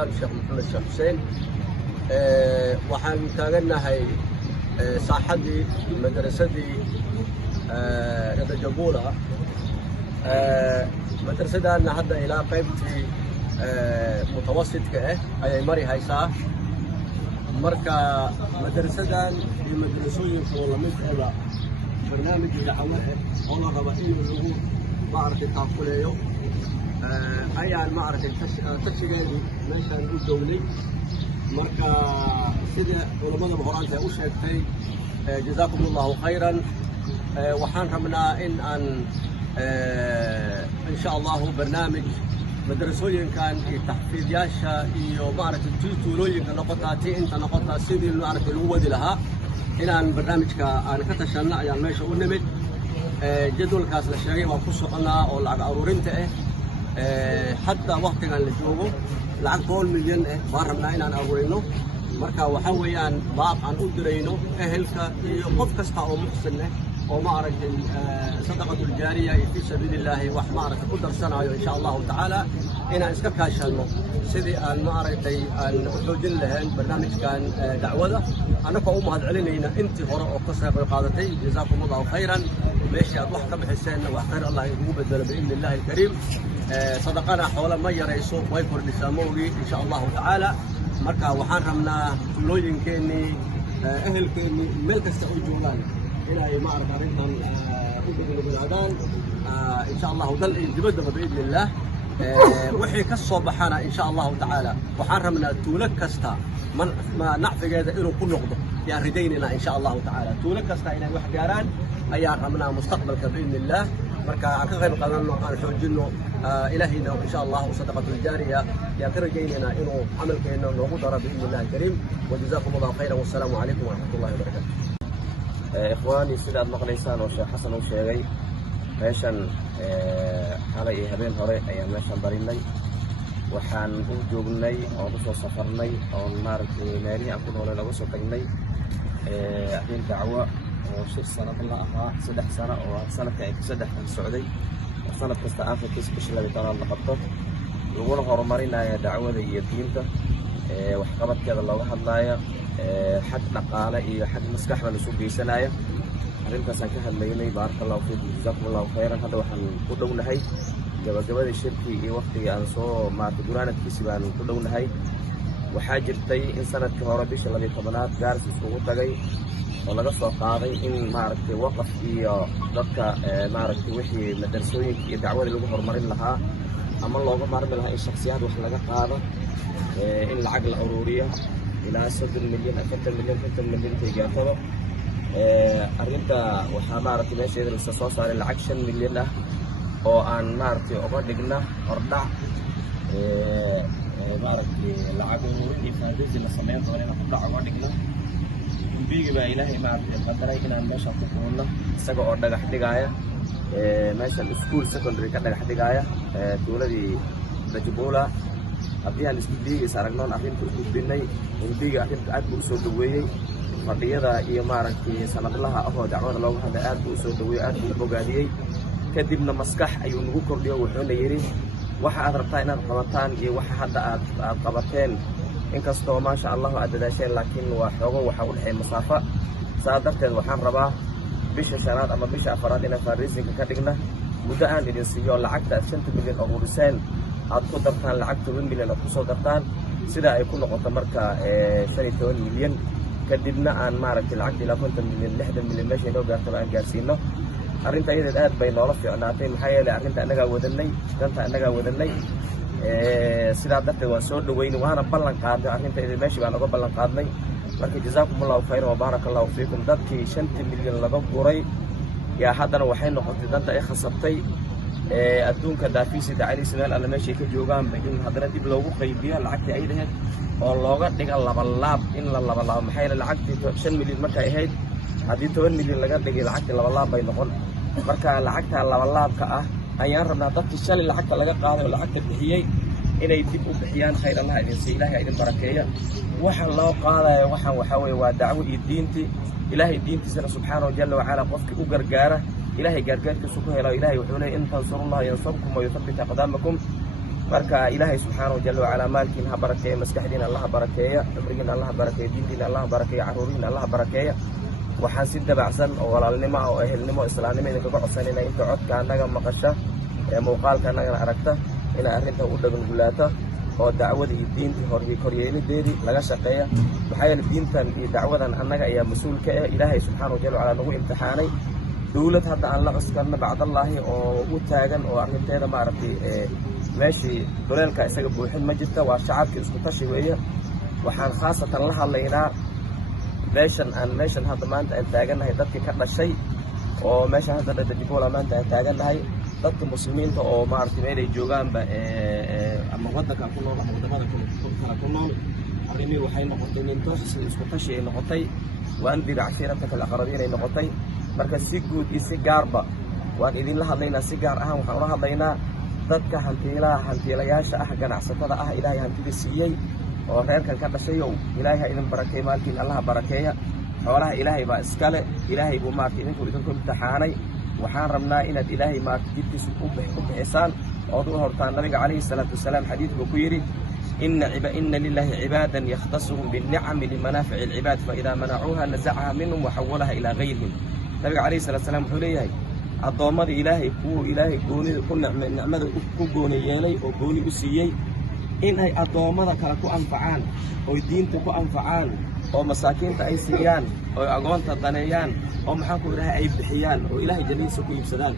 الشيخ محمد الشيخ حسين waxaan taaganahay saaxadii madrasadii Jabula madrasadana hadda ilaa qaybtii mutawassidka ayay mari haysaa marka madrasadan iyo madrasooyinka la mid ah barnaamij dacwo oo la rabo in lagu maartay taakuleeyo ayaan maartay tashigeedii meeshan u dowlay marka sida culimada horaanta u sheegtay jazakumullahu khayran waxaan rabnaa in aan insha Allah barnaamij madrasooyinkan iyo taxfiidyaasha iyo maartay tuulooyinka noqotaati inta noqotaa sidii maartay lagu wadi lahaa inaan barnaamijka aan ka tashanno ayaan meesha u nimid jadwalkaas la sheegay waa ku soconaa oo lacag aruurinta حتى وقت كان لجوجو لعقول مليون بار ربنا إن أنا أقولينه مركا وحويان بعض عن أدرينه أهلك قف كستا أو محسنة أو معركة صدقة الجارية في سبيل الله وحمارة قدر سنة إن شاء الله تعالى إن أسكت هالشلمو سيدي المعركة الحدود لهن برنامج كان دعوة أنا كأم هذا علينا أنت هراء قصة بقادتي جزاكم الله خيرا ماشي أروح كم حسين وخير الله يقوم بدل بإذن الله الكريم صدقنا حول ما يريسو ويكون لساموي إن شاء الله تعالى مركا وحان رمنا لوين كيني أهل كيني ملك السعوديون إلى معرض أريدهم أدخل بالعدان إن شاء الله ودل يبدأ بإذن الله وحي كالصبحنا إن شاء الله تعالى وحان رمنا تولك كستا ما نعفق هذا إنه كل نقطة يا رديننا إن شاء الله تعالى تولك كستا إلى واحد جاران أيام رمنا مستقبل بإذن الله مركا عن غير قانون عن حوجنا إلهنا إن شاء الله وصدقة الجارية يا كرجينا إنه عمل كأنه نوجود بإذن الله الكريم وجزاكم الله خيرا والسلام عليكم ورحمة الله وبركاته. إخواني سيدات مقليسان والشيخ حسن والشيخي ماشان حالي هبين هوري أيام ماشان بريني وحان وجوبني أو بسوا سفرني أو مارتي ماري أكون ولا لبسوا تجني أحين دعوة وشير سنة الله أخا سدح سنة أو سنة كأي سدح في السعودية سنة كستعاف كيس بشلة بتاعنا اللقطة يقولون هرمارينا يا دعوة ذي يتيمته وحقبت كذا الله واحد لايا حد نقالة إيه حد مسكح من سوق جيسنايا أنت سانكها الليلة بارك الله فيك جزاكم الله خيرا هذا وحن قدوم نهاي جبل الشركة إيه وقت أنصو ما تدوران كيسبان قدوم نهاي وحاجرتي إن سنة كهربيش اللي طبنات جالس السوق تجي ولا قصة قاضي إن معركة وقف في ضدك معركة وحي مدرسوي يدعوا اللي جوهر مرين لها أما الله مرين لها الشخصيات وحنا قاضي إن العقل الأورورية إلى 7 مليون 4 مليون 5 مليون تيجاتها أرنتا وحمارة ماشي يدرس الصوص على العكشن مليون له أو أن معركة أبغى أربع معركة العقل الأوروري فهذه الصميم غير أربع أبغى بيجي بقى إلهي مع القدرة كنا ماشى تقولنا سجوا أرد حدقايا ماشى السكول سكندري كنا حدقايا تولدي بجبولة أبيها السكول بيجي سارقنا أخين كل بيني وبيجي أخين قاعد بوسود دوي فبيجا يمارك سنة الله أهو دعوانا لو هذا قاعد بوسود دوي قاعد بوجادي كدبنا مسكح أيون نقول اليوم وحنا يري واحد أدرتنا قبطان واحد حدا قبطين inkastoo ma sha Allah aad dadaasheen laakiin waxa u dhaxay masaafo saadafteed waxaan rabaa bisha shanaad ama bisha afaraad in fariisinka ka dhigna muddo aan idin siiyo lacagta 5 milyan oo ruuseen aad ku dartaan lacagta 1 milyan oo ku soo dartaan sida ay ku noqoto marka 15 milyan kadibna aan maaragtay lacagta ilaa 50 milyan 60 milyan meesha loo gaarto aan gaarsiino arrinta iyada aad bay noola fiicnaatay maxaa yeelay arrinta anaga wadanay danta anaga wadanay sidaa darteed waan soo dhaweynay waana ballan qaadnay arrinta idin meeshii baan uga ballan qaadnay marka jazaakumullahu khayran wa barakallahu fiikum dadkii 5 milyan laga guray yaa haddana waxay noqotay danta ay khasabtay adduunka daafiisi dacaysi meel alla meeshii ka joogaan in haddana dib loogu qaybiyo lacagtii ay dhahayd oo looga dhiga laba laab in la laba laab maxay yeelay lacagtii 5 milyan markay ahayd haddii 10 milyan laga dhigay lacagtii laba laab bay noqon marka lacagta laba laabka ah ayaan rabnaa dadkii shalay lacagta laga qaaday oo lacagta bixiyay inay dib u bixiyaan khayr Allah idin si ilaahay idin barakeeyo waxa loo qaadayo waxa weeye waa dacwo iyo diinti ilaahay diintiisa subhanahu wa jalla wa ala qofki u gargaara ilaahay gargaarkiisu ku helo ilaahay wuxuu leeyahay in tansurullaha yansurkum wa yuthabbit aqdamakum marka ilaahay subxaanahu jalla wacalaa maalkiina ha barakeeya, maskaxdiina allah ha barakeeya, cumrigiina allah ha barakeeya, diintiina allah ha barakeeya, carruurihiina allah ha barakeeya. waxaan si dabacsan oo walaalnimo ah oo ehelnimo islaamnimo idinkaga codsanayna inta codka annaga maqasha ee muuqaalka annagana aragta inay arrinta u dhagangulaata oo dacwada iyo diintii koryeelideedii laga shaqeeya. maxaa yeele diintan iyo dacwadan annaga ayaa mas-uul ka ah. ilaahay subxaanahu jalla wacalaa nagu imtixaanay dowlad hadda aan la qaskarna bacdallaahi oo u taagan oo arrinteeda maaragtay meeshii duleelka isaga buuxin ma jirta. waa shacabkii isku tashi weeye. waxaan khaasatan la hadlaynaa meeshan hadda maanta aan taagannahay dadkii ka dhashay oo meeshan hadda dhadadigola maanta aan taagannahay dadka muslimiinta oo maaragtay meelay joogaanba ama waddankan ku nool ama waddamada kale ku nool arrimii waxay noqotay nintoos sida isku tashi ay noqotay waan dir cashiirataka alaqrabiin ay noqotay. marka si guud iyo si gaarba waan idinla hadlaynaa. si gaar ahaan waxaan ula hadlaynaa dadka hantiilayaasha ah ganacsatada ah ilaahay hantida siiyey oo reerkan ka dhashayow ilaahay ha idin barakeeya, maalkiin allah barakeeya. xoolaha ilaahay baa iskale, ilaahay buu maaragtay idinku imtixaanay. waxaan rabnaa inaad ilaahay maaragtay jidkiisa u bixisaan ood u hortaan. nabiga calayhi salaatu wasalaam xadiid buu ku yidhi ina lilahi cibaadan yakhtasuhum binicami limanaafici alcibaad faidaa manacuuha nazacaha minhum waxawalaha ilaa gayrihim. nabiga calayhi salatu wasalaam wuxuu leeyahay addoommada ilaahay kuwuu ilaahay goonida nicmada ku gooni yeelay oo gooni u siiyey in ay addoommada kale ku anfacaan oy diinta ku anfacaan oo masaakiinta ay siiyaan oo agoonta daneeyaan oo maxaan ku idhahay ay bixiyaan oo ilaahay jannadiisa ku iibsadaan.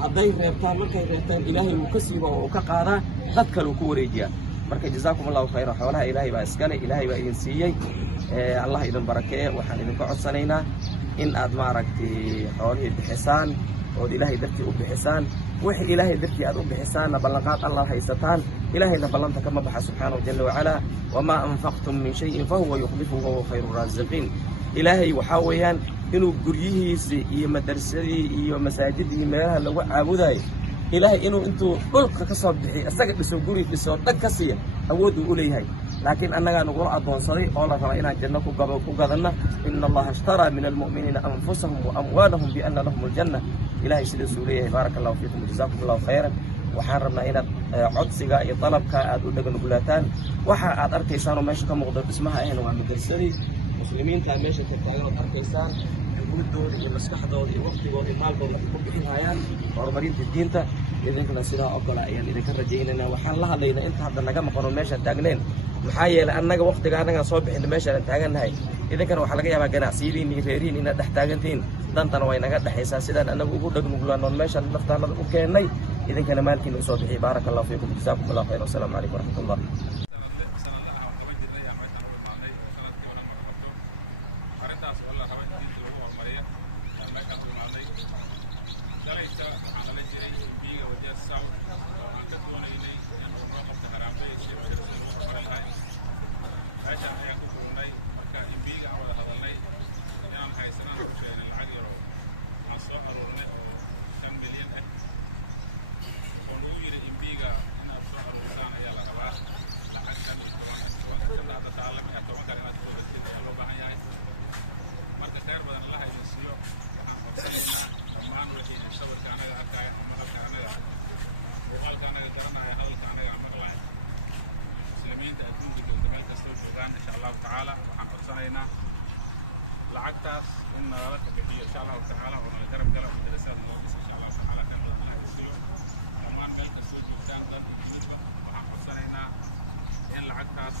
hadday reebtaan markay reebtaan ilaahay wuu ka siiba oo ka qaadaa dad kale uu ku wareejiyaa. marka jazaakum allahu khayran. xoolaha ilaahay baa iskale, ilaahay baa idin siiyey. allah idin barakeeye. waxaan idinka codsanaynaa in aad maaragtay xoolihii bixisaan ood ilaahay dartii u bixisaan. wixii ilaahay dartii aad u bixisaanna ballanqaad allah haysataan. ilaahayna ballanta kama baxa subxaanahu jalla wacalaa. wamaa anfaqtum min shayin fahuwa yukhlifuhu wahuwa khayru raasiqiin. ilaahay waxaa weeyaan inuu guryihiisii iyo madarsadii iyo masaajidii meelaha lagu caabudayo ilaahay inuu intuu dhulka ka soo bixiy isaga dhiso guri dhiso dhag ka siiya awood uu u leeyahay. laakiin annagaa nagula addoonsaday oo la raba inaan janno ku gadanna. ina allaha ishtaraa min almu'miniina anfusahum wa amwaalahum bianna lahum aljanna. ilaahay sidaasuu leeyahay. baaraka allahu fiikum jazaakum allahu khayran. waxaan rabnaa inaad codsiga iyo dalabka aad u dhaganugulaataan. waxa aad arkaysaanoo meesha ka muuqda dhismaha ahna waa madarsadii muslimiinta meesha tagtaagan ood arkaysaan juhuuddooda iyo maskaxdooda iyo waqtigooda iyo maalkooda ku bixinayaan horumarinta diinta. idinkana sidaa oo kale ayaan idinka rajaynaynaa. waxaan la hadlaynaa inta hadda naga maqano meeshaan taagneen. maxaa yeelay annaga waqtiga annagaan soo bixin meeshaan taagannahay. idinkana waxaa laga yaabaa ganacsiyadiin iyo reerihiin inaad dhex taagantihiin. dantana way naga dhexaysaa sidaan annagu ugu dhagnuglaanoon meeshaan naftaanada u keennay. idinkana maalkiina usoo bixiy. baaraka allahu fiikum jazaakum allahu khayr. wasalaamu calaykum waraxmatullah. إن شاء الله تعالى وحن قصنا لعكتاس إن رأيك بحي إن شاء الله تعالى ونجرب قلب مدرسات الموضوع إن شاء الله تعالى كان الله يسير كمان قلت السوق كان ضد الشرطة وحن قصنا إن لعكتاس